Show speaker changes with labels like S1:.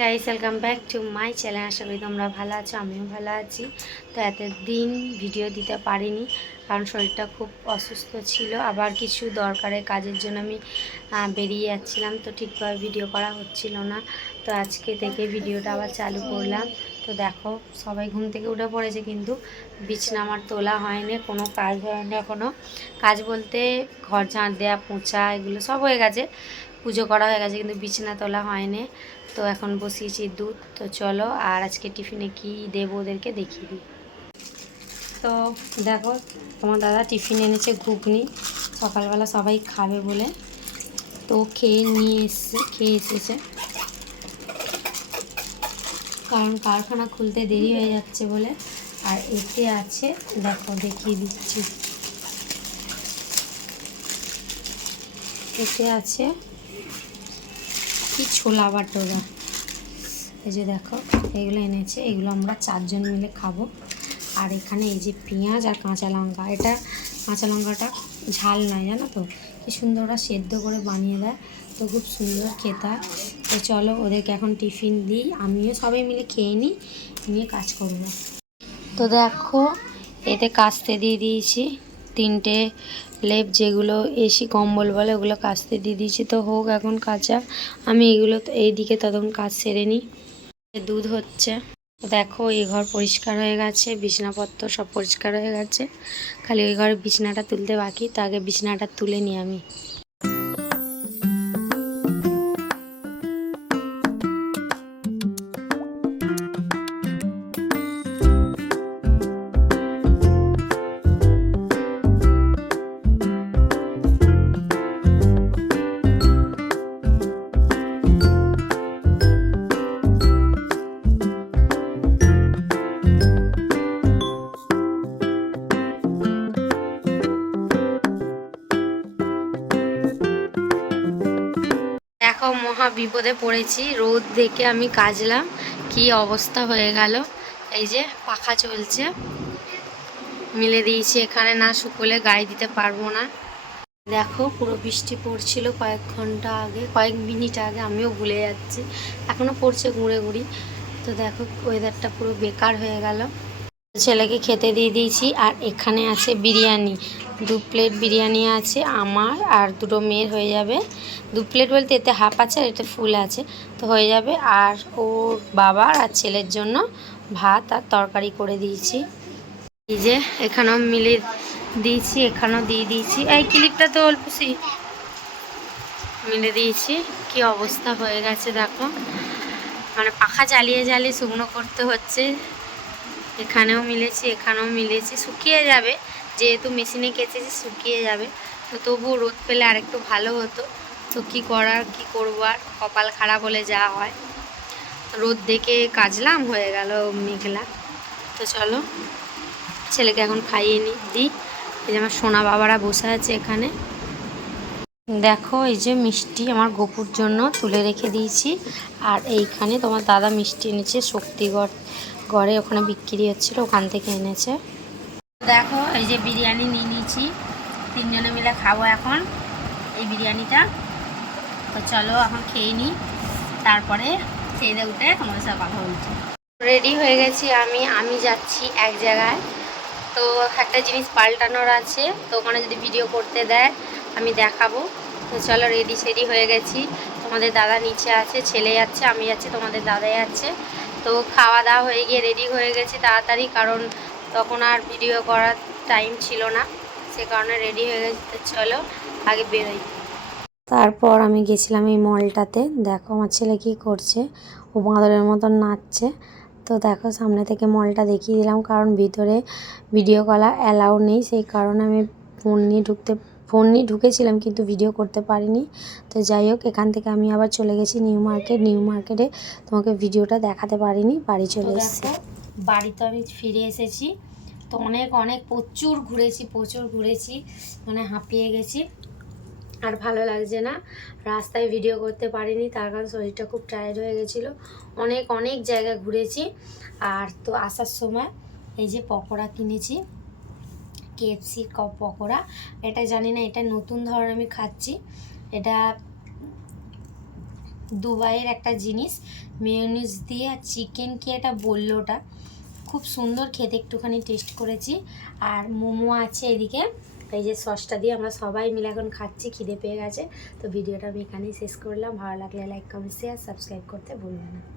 S1: Guys welcome back to my channel আশা করি তোমরা ভালো আছো, আমিও ভালো আছি। তো এতদিন ভিডিও দিতে পারিনি, কারণ শরীরটা খুব অসুস্থ ছিল। আবার কিছু দরকারে কাজের জন্য আমি বেরিয়ে যাচ্ছিলাম। তো ঠিকভাবে ভিডিও করা হচ্ছিল না। তো আজকে থেকে ভিডিওটা আবার চালু করলাম। তো দেখো, সবাই ঘুম থেকে উঠে পড়েছে কিন্তু বিছনা আমার তোলা হয়নি, কোনো কাজ হয়নি এখনও কাজ বলতে ঘর ঝাঁট দেওয়া পোঁচা এগুলো সব হয়ে গেছে। পুজো করা হয়ে গেছে, কিন্তু বিছানা তোলা হয়নি। তো এখন বসিয়েছি দুধ। তো চলো, আর আজকে টিফিনে কি দেবো ওদেরকে দেখিয়ে দিই। তো দেখো, তোমার দাদা টিফিন এনেছে ঘুগনি। সকালবেলা সবাই খাবে বলে। তো খেয়ে নিয়ে এসছে, খেয়ে এসেছে। কারণ কারখানা খুলতে দেরি হয়ে যাচ্ছে বলে। আর এতে আছে, দেখো, দেখিয়ে দিচ্ছি। এতে আছে কি ছোলা বাটোরা এই যে দেখো, এগুলো এনেছে, এগুলো আমরা চারজন মিলে খাব। আর এখানে এই যে পেঁয়াজ আর কাঁচা লঙ্কা, এটা কাঁচা লঙ্কাটা ঝাল নয়, জানো তো? কি সুন্দর ওরা সেদ্ধ করে বানিয়ে দেয়, তো খুব সুন্দর খেতে। তো চলো ওদেরকে এখন টিফিন দিই, আমিও সবাই মিলে খেয়ে নিই, নিয়ে কাজ করব। তো দেখো, এতে কাস্তে দিয়ে দিয়েছি তিনটে লেপ যেগুলো, এসি, কম্বল বলে, ওগুলো কাচতে দিয়ে দিয়েছি। তো হোক, এখন কাঁচা। আমি এগুলো তো এইদিকে ততক্ষণ কাজ সেরে নিই। দুধ হচ্ছে। দেখো এই ঘর পরিষ্কার হয়ে গেছে, বিছনাপত্র সব পরিষ্কার হয়ে গেছে। খালি ওই ঘরে বিছনাটা তুলতে বাকি তাকে বিছনাটা তুলে নিই আমি। মহা বিপদে পড়েছি। রোদ দেখে আমি কাজলাম। কি অবস্থা হয়ে গেল? এই যে পাখা চলছে। মিলে দিয়েছি এখানে। না শুকোলে গায়ে দিতে পারব না। দেখো, পুরো বৃষ্টি পড়ছিল কয়েক ঘণ্টা আগে, কয়েক মিনিট আগে। আমিও ভুলে যাচ্ছি। এখনও পড়ছে ঘুরে ঘুরি। তো দেখো ওয়েদারটা পুরো বেকার হয়ে গেল। ছেলেকে খেতে দিয়ে দিয়েছি, আর এখানে আছে বিরিয়ানি। দু প্লেট বিরিয়ানি আছে আমার আর দুটো মেয়ের হয়ে যাবে। দু প্লেট বলতে এতে হাফ আছে আর এতে ফুল আছে। তো হয়ে যাবে, আর ওর বাবার আর ছেলের জন্য ভাত আর তরকারি করে দিয়েছি। এই যে এখানেও মিলে দিয়েছি, এখানেও দিয়ে দিয়েছি। এই ক্লিপটা তো অল্পসি মিলে দিয়েছি। কি অবস্থা হয়ে গেছে দেখো। মানে পাখা জ্বালিয়ে জ্বালিয়ে শুকনো করতে হচ্ছে। এখানেও মিলেছি এখানেও মিলেছি, শুকিয়ে যাবে। যেহেতু মেশিনে কেচেছি, শুকিয়ে যাবে। তো তবুও রোদ পেলে আরেকটু ভালো হতো। তো কী করার, কি করব আর? কপাল খারাপ হলে যা হয়। রোদ দেখে কাজলাম, হয়ে গেল মেঘলা। তো চলো, ছেলেকে এখন খাইয়ে নি, দিই। এই যে আমার সোনা বাবারা বসে আছে এখানে। দেখো, এই যে মিষ্টি আমার গোপুর জন্য তুলে রেখে দিয়েছি। আর এইখানে তোমার দাদা মিষ্টি এনেছে শক্তিগড়। গড়ে ওখানে বিক্রি হচ্ছিল, ওখান থেকে এনেছে। দেখো, এই যে বিরিয়ানি নিয়ে নিয়েছি। তিনজনে মিলে খাব এখন এই বিরিয়ানিটা। তো চলো এখন খেয়ে নিই তারপরে খেয়ে দিয়ে উঠে তোমাদের সাথে কথা বলছি। রেডি হয়ে গেছি আমি। আমি যাচ্ছি এক জায়গায়। তো একটা জিনিস পাল্টানোর আছে, তো ওখানে যদি ভিডিও করতে দেয়, আমি দেখাবো। তো চলো রেডি সেডি হয়ে গেছি। তোমাদের দাদা নিচে আছে, ছেলে যাচ্ছে, আমি যাচ্ছি, তোমাদের দাদা যাচ্ছে। তো খাওয়া দাওয়া হয়ে গিয়ে রেডি হয়ে গেছি তাড়াতাড়ি, কারণ তখন আর ভিডিও করার টাইম ছিল না। সে কারণে রেডি হয়ে গেছি চলো আগে বেরোই। তারপর আমি গেছিলাম এই মলটাতে দেখো আমার ছেলে কী করছে, ও বাঁদরের মতন নাচছে। তো দেখো সামনে থেকে মলটা দেখিয়ে দিলাম, কারণ ভিতরে ভিডিও করা অ্যালাউ নেই, সেই কারণে আমি ফোন নিয়ে ঢুকতে ফোন নিয়ে ঢুকেছিলাম কিন্তু ভিডিও করতে পারিনি। তো যাই হোক এখান থেকে আমি আবার চলে গেছি নিউ মার্কেট। নিউ মার্কেটে তোমাকে ভিডিওটা দেখাতে পারিনি বাড়ি চলে এসেছি। বাড়িতে আমি ফিরে এসেছি। তো অনেক অনেক প্রচুর ঘুরেছি প্রচুর ঘুরেছি মানে হাঁপিয়ে গেছি। আর ভালো লাগছে না রাস্তায় ভিডিও করতে পারিনি তার কারণ শরীরটা খুব টায়ার্ড হয়ে গেছিল। অনেক অনেক জায়গা ঘুরেছি। আর তো আসার সময় এই যে পকোড়া কিনেছি কেএফসির পকোড়া। এটা জানি না, এটা নতুন ধরনের আমি খাচ্ছি। এটা দুবাইয়ের একটা জিনিস। মেয়োনিজ দিয়ে আর চিকেন কি এটা বলল ওটা? খুব সুন্দর, খেতে একটুখানি টেস্ট করেছি। আর মোমো আছে এদিকে। এই যে সসটা দিয়ে আমরা সবাই মিলে এখন খাচ্ছি, খিদে পেয়ে গেছে। তো ভিডিওটা আমি এখানেই শেষ করলাম। ভালো লাগলে লাইক কমেন্ট শেয়ার সাবস্ক্রাইব করতে ভুলবেন না।